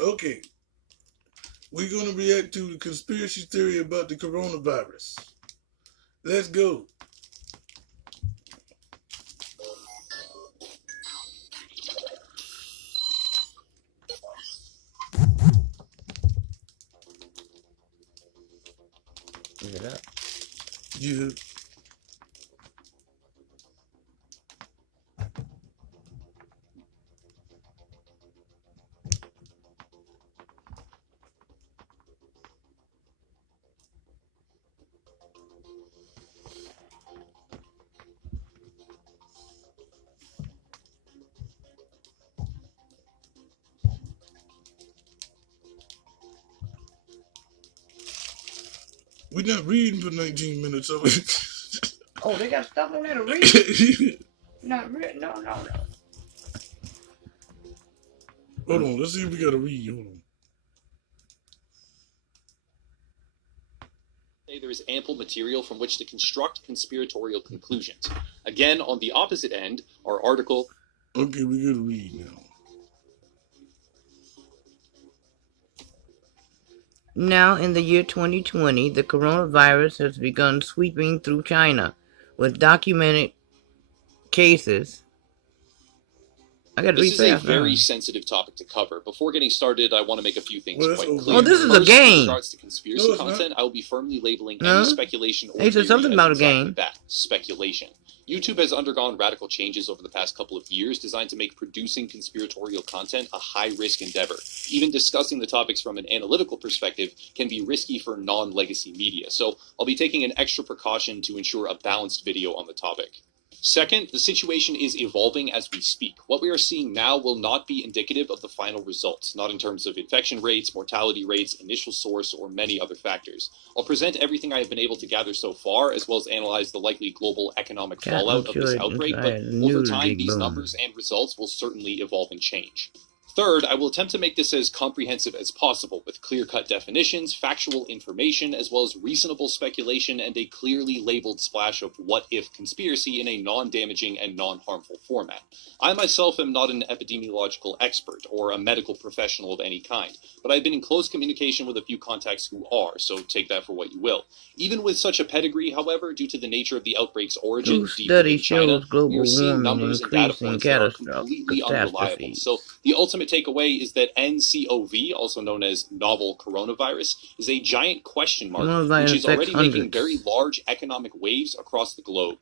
Okay, we're gonna react to the conspiracy theory about the coronavirus. Let's go. Is it up? Yeah. We're not reading for 19 minutes of it. Oh, they got stuff on there to read? Not read? No. Hold on, let's see if we gotta read. Hold on. There is ample material from which to construct conspiratorial conclusions. Again, on the opposite end, our article... Okay, we gotta read now. Now, in the year 2020, the coronavirus has begun sweeping through China with documented cases. This is a very sensitive topic to cover. Before getting started, I want to make a few things quite clear. Oh, this is a game. In regards to conspiracy content, I will be firmly labeling any speculation or theory something about exactly a game. that, speculation. YouTube has undergone radical changes over the past couple of years designed to make producing conspiratorial content a high-risk endeavor. Even discussing the topics from an analytical perspective can be risky for non-legacy media, so I'll be taking an extra precaution to ensure a balanced video on the topic. Second, the situation is evolving as we speak. What we are seeing now will not be indicative of the final results, not in terms of infection rates, mortality rates, initial source, or many other factors. I'll present everything I have been able to gather so far, as well as analyze the likely global economic fallout of this outbreak, but over time, these numbers and results will certainly evolve and change. Third, I will attempt to make this as comprehensive as possible, with clear-cut definitions, factual information, as well as reasonable speculation and a clearly labeled splash of what-if conspiracy in a non-damaging and non-harmful format. I myself am not an epidemiological expert or a medical professional of any kind, but I've been in close communication with a few contacts who are, so take that for what you will. Even with such a pedigree, however, due to the nature of the outbreak's origin deep within China, we are seeing numbers and data points that are completely unreliable. So the ultimate takeaway is that NCOV, also known as novel coronavirus, is a giant question mark, which is already making very large economic waves across the globe.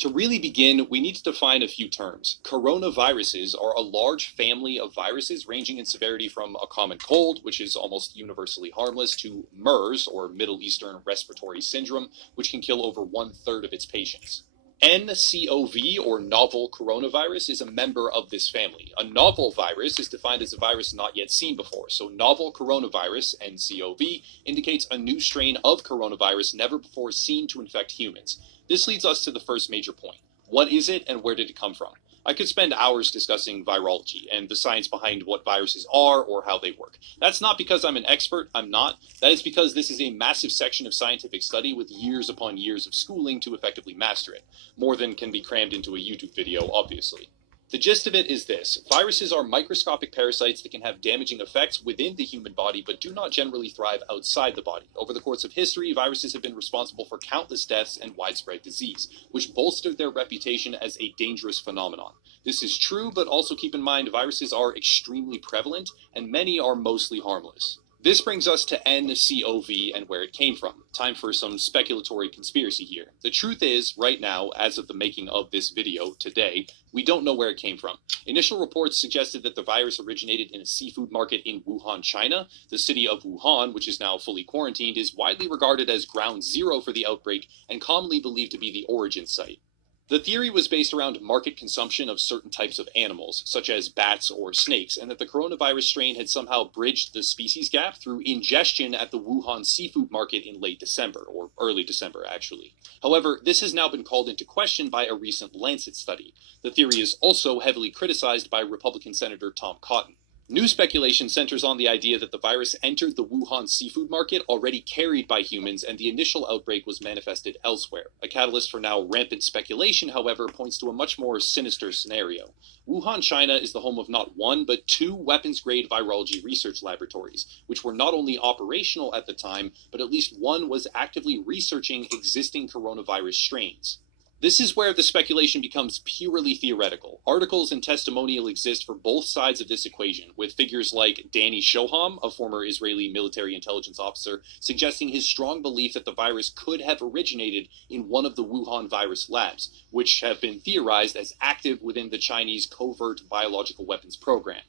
To really begin, we need to define a few terms. Coronaviruses are a large family of viruses ranging in severity from a common cold, which is almost universally harmless, to MERS, or Middle Eastern Respiratory Syndrome, which can kill over 1/3 of its patients. NCOV, or novel coronavirus, is a member of this family. A novel virus is defined as a virus not yet seen before, so novel coronavirus, NCOV, indicates a new strain of coronavirus never before seen to infect humans. This leads us to the first major point. What is it and where did it come from? I could spend hours discussing virology and the science behind what viruses are or how they work. That's not because I'm an expert, I'm not. That is because this is a massive section of scientific study with years upon years of schooling to effectively master it. More than can be crammed into a YouTube video, obviously. The gist of it is this. Viruses are microscopic parasites that can have damaging effects within the human body but do not generally thrive outside the body. Over the course of history, viruses have been responsible for countless deaths and widespread disease, which bolstered their reputation as a dangerous phenomenon. This is true, but also keep in mind viruses are extremely prevalent and many are mostly harmless. This brings us to NCOV and where it came from. Time for some speculatory conspiracy here. The truth is, right now, as of the making of this video today, we don't know where it came from. Initial reports suggested that the virus originated in a seafood market in Wuhan, China. The city of Wuhan, which is now fully quarantined, is widely regarded as ground zero for the outbreak and commonly believed to be the origin site. The theory was based around market consumption of certain types of animals, such as bats or snakes, and that the coronavirus strain had somehow bridged the species gap through ingestion at the Wuhan seafood market in late December, or early December, actually. However, this has now been called into question by a recent Lancet study. The theory is also heavily criticized by Republican Senator Tom Cotton. New speculation centers on the idea that the virus entered the Wuhan seafood market already carried by humans, and the initial outbreak was manifested elsewhere. A catalyst for now rampant speculation, however, points to a much more sinister scenario. Wuhan, China is the home of not one, but two weapons-grade virology research laboratories, which were not only operational at the time, but at least one was actively researching existing coronavirus strains. This is where the speculation becomes purely theoretical. Articles and testimonial exist for both sides of this equation, with figures like Danny Shoham, a former Israeli military intelligence officer, suggesting his strong belief that the virus could have originated in one of the Wuhan virus labs, which have been theorized as active within the Chinese covert biological weapons program.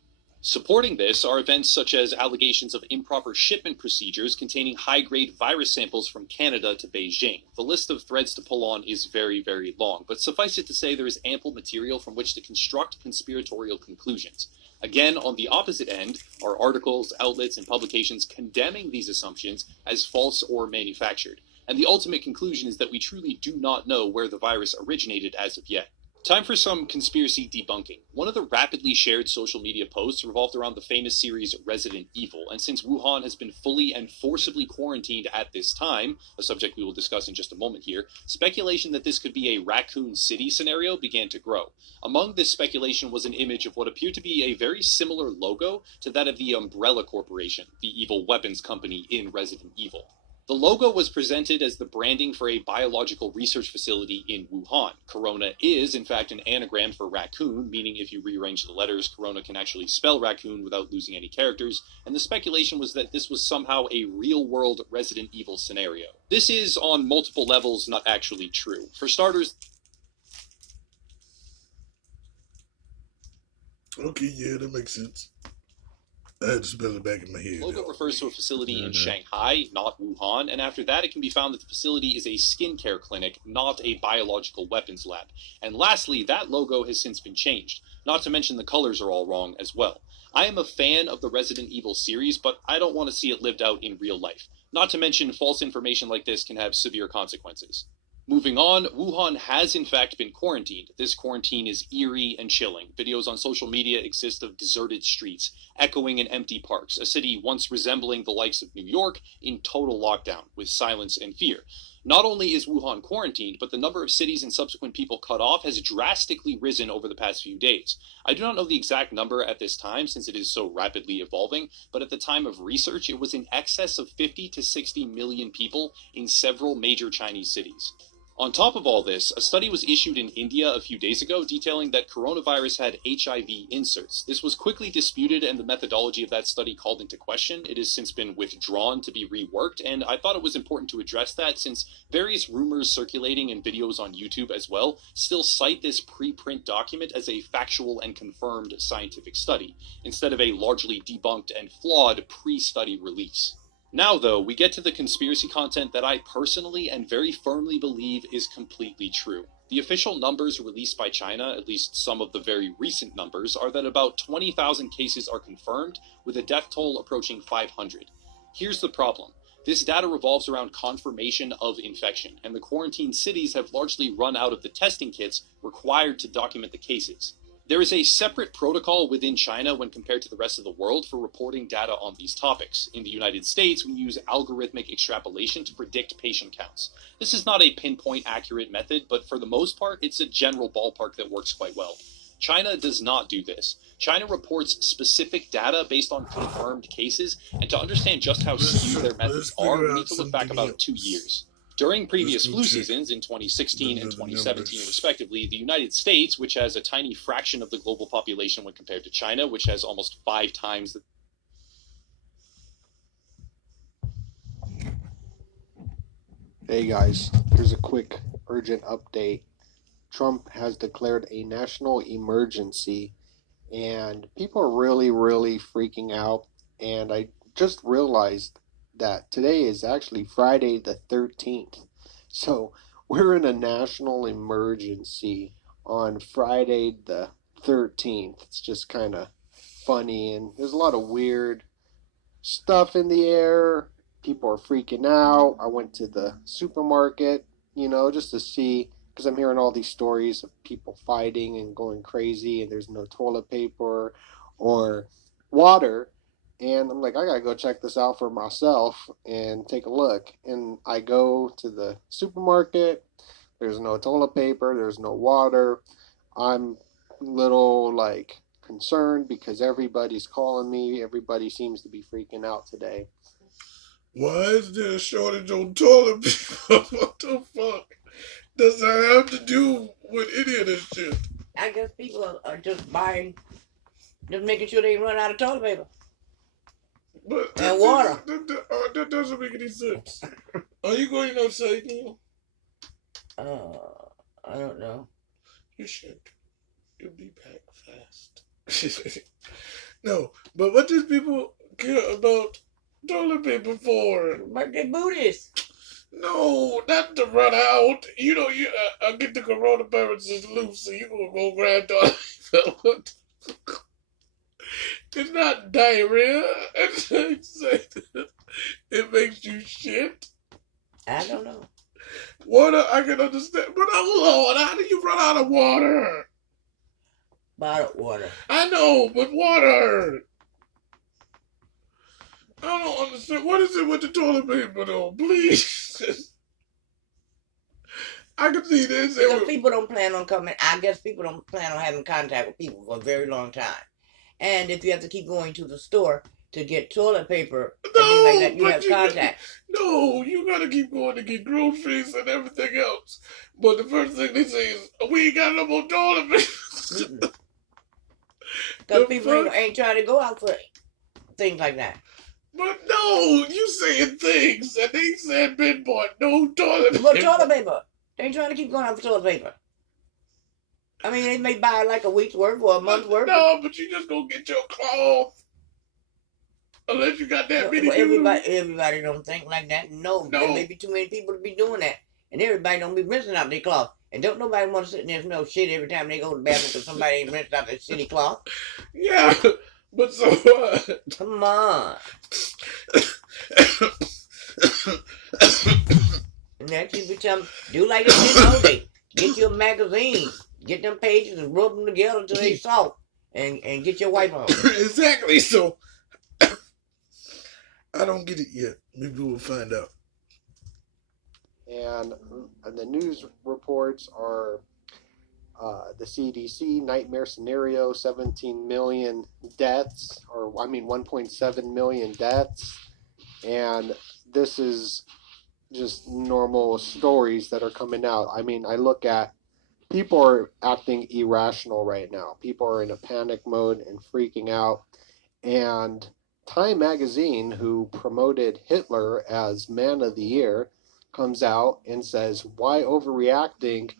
Supporting this are events such as allegations of improper shipment procedures containing high-grade virus samples from Canada to Beijing. The list of threads to pull on is very, very long, but suffice it to say there is ample material from which to construct conspiratorial conclusions. Again, on the opposite end are articles, outlets, and publications condemning these assumptions as false or manufactured. And the ultimate conclusion is that we truly do not know where the virus originated as of yet. Time for some conspiracy debunking. One of the rapidly shared social media posts revolved around the famous series Resident Evil, and since Wuhan has been fully and forcibly quarantined at this time, a subject we will discuss in just a moment here, speculation that this could be a Raccoon City scenario began to grow. Among this speculation was an image of what appeared to be a very similar logo to that of the Umbrella Corporation, the evil weapons company in Resident Evil. The logo was presented as the branding for a biological research facility in Wuhan. Corona is, in fact, an anagram for raccoon, meaning if you rearrange the letters, Corona can actually spell raccoon without losing any characters, and the speculation was that this was somehow a real-world Resident Evil scenario. This is, on multiple levels, not actually true. For starters, Okay, yeah, that makes sense. I had to spell it back in my head. the logo refers to a facility in Mhm. Shanghai, not Wuhan, and after that it can be found that the facility is a skincare clinic, not a biological weapons lab. And lastly, that logo has since been changed, not to mention the colors are all wrong as well. I am a fan of the Resident Evil series, but I don't want to see it lived out in real life. Not to mention, false information like this can have severe consequences. Moving on, Wuhan has in fact been quarantined. This quarantine is eerie and chilling. Videos on social media exist of deserted streets, echoing in empty parks, a city once resembling the likes of New York in total lockdown, with silence and fear. Not only is Wuhan quarantined, but the number of cities and subsequent people cut off has drastically risen over the past few days. I do not know the exact number at this time since it is so rapidly evolving, but at the time of research it was in excess of 50 to 60 million people in several major Chinese cities. On top of all this, a study was issued in India a few days ago detailing that coronavirus had HIV inserts. This was quickly disputed and the methodology of that study called into question. It has since been withdrawn to be reworked, and I thought it was important to address that since various rumors circulating and videos on YouTube as well still cite this preprint document as a factual and confirmed scientific study, instead of a largely debunked and flawed pre-study release. Now, though, we get to the conspiracy content that I personally and very firmly believe is completely true. The official numbers released by China, at least some of the very recent numbers, are that about 20,000 cases are confirmed, with a death toll approaching 500. Here's the problem. This data revolves around confirmation of infection, and the quarantine cities have largely run out of the testing kits required to document the cases. There is a separate protocol within China when compared to the rest of the world for reporting data on these topics. In the United States, we use algorithmic extrapolation to predict patient counts. This is not a pinpoint accurate method, but for the most part, it's a general ballpark that works quite well. China does not do this. China reports specific data based on confirmed cases, and to understand just how skewed their methods are, we need to look back about 2 years. During previous flu seasons in 2016 and 2017 respectively, the United States, which has a tiny fraction of the global population when compared to China, which has almost 5 times the Hey guys, here's a quick urgent update. Trump has declared a national emergency and people are really freaking out, and I just realized that today is actually Friday the 13th. So we're in a national emergency on Friday the 13th. It's just kind of funny, and there's a lot of weird stuff in the air. People are freaking out. I went to the supermarket, just to see, because I'm hearing all these stories of people fighting and going crazy, and there's no toilet paper, or water. And I'm like, I gotta go check this out for myself and take a look. And I go to the supermarket. There's no toilet paper. There's no water. I'm a little like concerned because everybody's calling me. Everybody seems to be freaking out today. Why is there a shortage on toilet paper? What the fuck does that have to do with any of this shit? I guess people are just buying, just making sure they run out of toilet paper. But And water. That doesn't make any sense. Are you going outside now? I don't know. You should. You'll be back fast. No, but what does people care about toilet paper for? But they're Buddhists. No, not to run out. You know, I get the coronavirus is loose, so you gonna go grab toilet paper. It's not diarrhea. It makes you shit. I don't know. Water, I can understand. But hold on, how do you run out of water? Bottled water. I know, but water. I don't understand. What is it with the toilet paper, though? Please. I can see this. Because people don't plan on coming. I guess people don't plan on having contact with people for a very long time. And if you have to keep going to the store to get toilet paper and things like that, you have contact. No, you gotta keep going to get groceries and everything else. But the first thing they say is, we ain't got no more toilet paper. Because people ain't trying to go out for things like that. But no, you saying things, and they said been bought no toilet paper. What toilet paper? They ain't trying to keep going out for toilet paper. I mean, they may buy like a week's worth or a month's worth. No, but you just go get your cloth. Unless you got that many people. Everybody don't think like that. No, there may be too many people to be doing that. And everybody don't be rinsing out their cloth. And don't nobody want to sit in there and smell shit every time they go to the bathroom because somebody ain't rinsed out their shitty cloth. Yeah, but so what? Come on. Next you be telling, do like this all day. Get your magazine. Get them pages and rub them together until they soft. And get your wipe on. Exactly, so I don't get it yet. Maybe we'll find out. And the news reports are the CDC nightmare scenario: 17 million deaths, or 1.7 million deaths, and this is just normal stories that are coming out. I mean, I look at people are acting irrational right now. People are in a panic mode and freaking out, and Time magazine, who promoted Hitler as Man of the Year, comes out and says why overreacting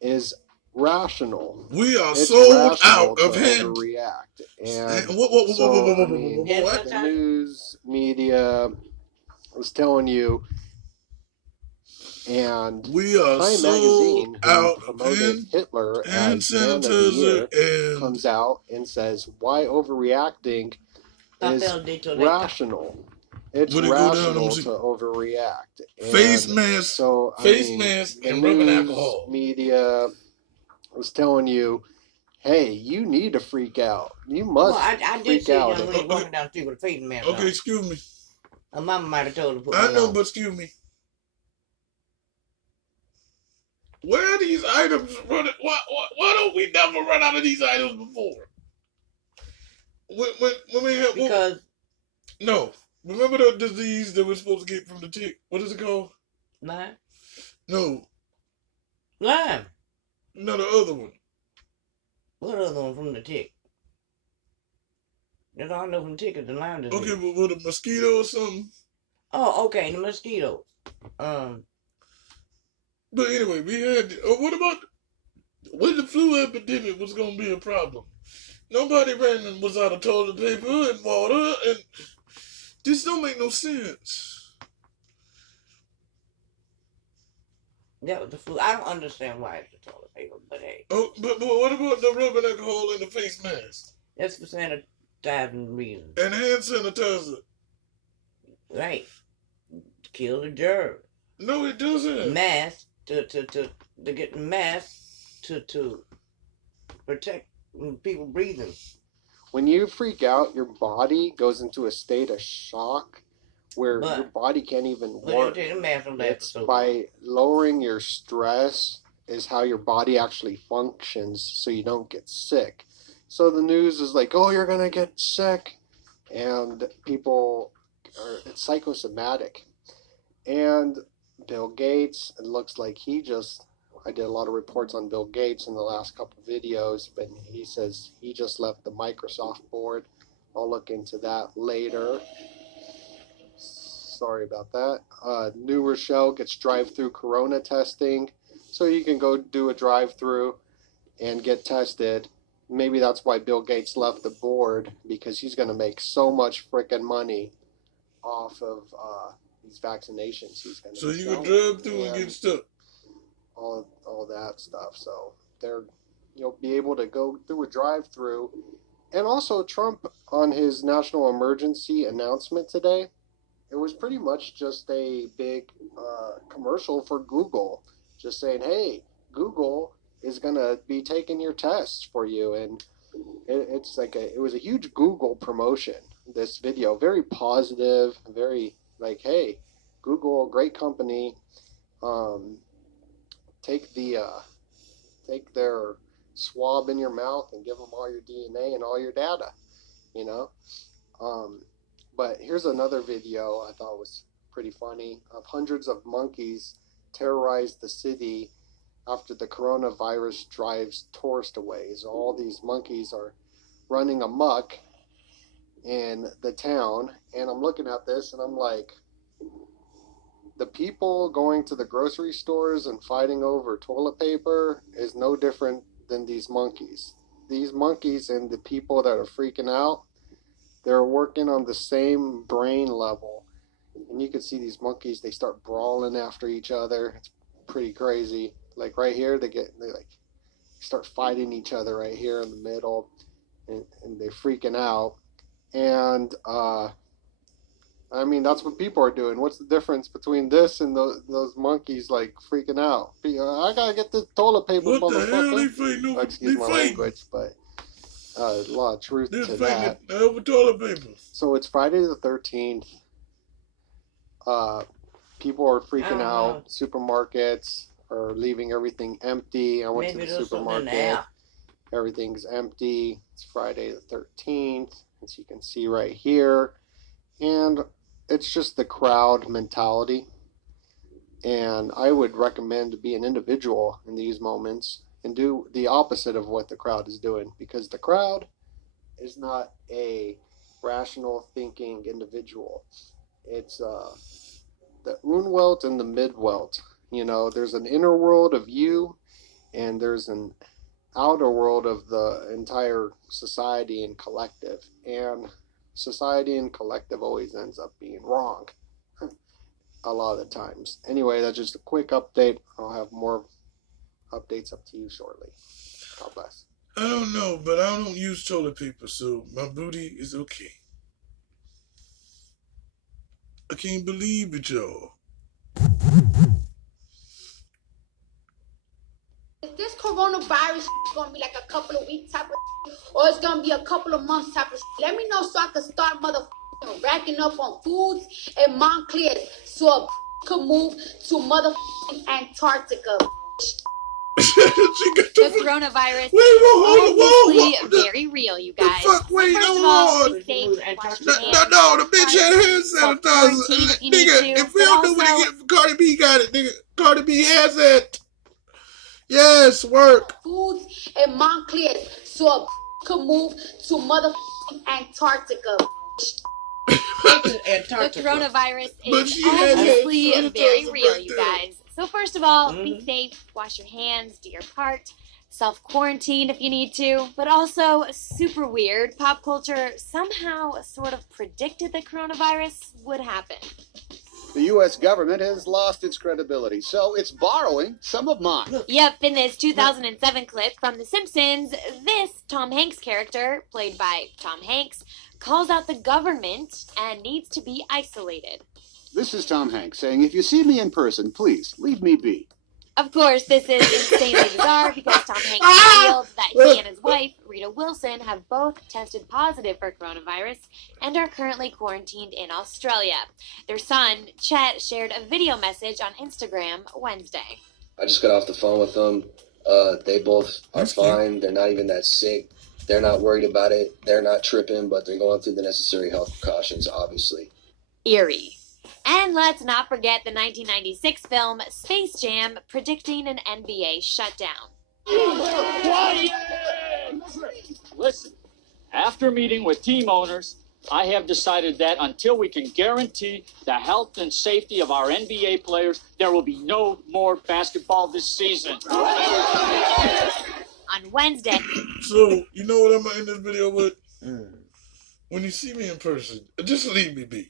is rational. We are sold out of hand. Overreact. And the news media was telling you, and we are Time magazine, who out promoted Hitler as Man of the Year, comes out and says why overreacting is rational. It's rational to overreact. And face mask, mask, and rubbing alcohol. Media was telling you, hey, you need to freak out. You must I did see a young lady walking down the street with a face mask on. Okay, excuse me. Her mama might have told her to put I know, but excuse me. Where are these items running? Why don't we never run out of these items before? When we have, because no, remember the disease that we're supposed to get from the tick? What is it called? Lyme. No. Lyme. No, the other one. What other one from the tick? That's all I know from the tick is the Lyme disease. Okay, but with a mosquito or something? Oh, okay, the mosquitoes. But anyway, we had. What about when the flu epidemic was going to be a problem? Nobody was out of toilet paper and water, and this don't make no sense. That was the flu. I don't understand why it's the toilet paper, but hey. Oh, but what about the rubbing alcohol and the face mask? That's for sanitizing reasons. And hand sanitizer. Right. To kill the germ. No, it doesn't. Mask to get mask to protect people breathing. when you freak out, your body goes into a state of shock where But your body can't even when you work. take the mask from that, It's by lowering your stress is how your body actually functions so you don't get sick. So the news is like, oh, you're going to get sick. And people are, it's psychosomatic. And Bill Gates, it looks like I did a lot of reports on Bill Gates in the last couple of videos, but he says he just left the Microsoft board. I'll look into that later. Sorry about that. New Rochelle gets drive-through corona testing, so you can go do a drive-through and get tested. Maybe that's why Bill Gates left the board, because he's going to make so much freaking money off of these vaccinations he's going to So you can drive through and get stuck. All that stuff. So you'll be able to go through a drive-through. And also Trump, on his national emergency announcement today, it was pretty much just a big commercial for Google, just saying, hey, Google is going to be taking your tests for you. And it's like it was a huge Google promotion, this video. Very positive, very like, hey, Google, great company. Take their swab in your mouth and give them all your DNA and all your data, you know. But here's another video I thought was pretty funny of hundreds of monkeys terrorized the city after the coronavirus drives tourists away. So all these monkeys are running amok in the town, and I'm looking at this and I'm like, the people going to the grocery stores and fighting over toilet paper is no different than these monkeys. These monkeys and the people that are freaking out, they're working on the same brain level. And you can see these monkeys, they start brawling after each other. It's pretty crazy. Like right here, they start fighting each other right here in the middle, and they're freaking out. And I mean, that's what people are doing. What's the difference between this and those monkeys like freaking out? I gotta get this toilet paper, What the hell? They motherfucker. fighting over? Excuse my language, but a lot of truth They're to fighting that. over toilet paper. So it's Friday the 13th. People are freaking out. Supermarkets are leaving everything empty. I went to the supermarket. Everything's empty. It's Friday the 13th, as you can see right here. And it's just the crowd mentality. And I would recommend to be an individual in these moments and do the opposite of what the crowd is doing, because the crowd is not a rational thinking individual. It's the Unwelt and the Midwelt. You know, there's an inner world of you, and there's an outer world of the entire society and collective. And society and collective always ends up being wrong a lot of the times. Anyway, that's just a quick update. I'll have more updates up to you shortly. God bless. I don't know, but I don't use toilet paper, so my booty is okay. I can't believe it, y'all. Is this coronavirus gonna be like a couple of weeks type of or it's gonna be a couple of months type of Let me know so I can start motherfucking racking up on foods in Montclair so a could move to motherfucking Antarctica. The coronavirus Wait, is obviously very real, you guys. The fuck? Wait, First of hold all, on. be safe, wash your hands. No, the bitch had hand sanitizer. Self-quarantine if you Nigga, need to, if we but don't do what also- he get, Cardi B got it, nigga. Cardi B has it. Yes, work. Foods in Montclair so a could move to motherfucking Antarctica. The coronavirus But is she had obviously hand very sanitizer real, right you there. guys. So first of all, be safe, wash your hands, do your part, self-quarantine if you need to. But also, super weird, pop culture somehow sort of predicted that coronavirus would happen. The U.S. government has lost its credibility, so it's borrowing some of mine. Yep, in this 2007 clip from The Simpsons, this Tom Hanks character, played by Tom Hanks, calls out the government and needs to be isolated. This is Tom Hanks saying, if you see me in person, please leave me be. Of course, this is insanely bizarre because Tom Hanks revealed that he and his wife, Rita Wilson, have both tested positive for coronavirus and are currently quarantined in Australia. Their son, Chet, shared a video message on Instagram Wednesday. I just got off the phone with them. They both are fine. They're not even that sick. They're not worried about it. They're not tripping, but they're going through the necessary health precautions, obviously. Eerie. And let's not forget the 1996 film Space Jam predicting an NBA shutdown. Listen, after meeting with team owners, I have decided that until we can guarantee the health and safety of our NBA players, there will be no more basketball this season. On Wednesday. So, you know what I'm going to end this video with? When you see me in person, just leave me be.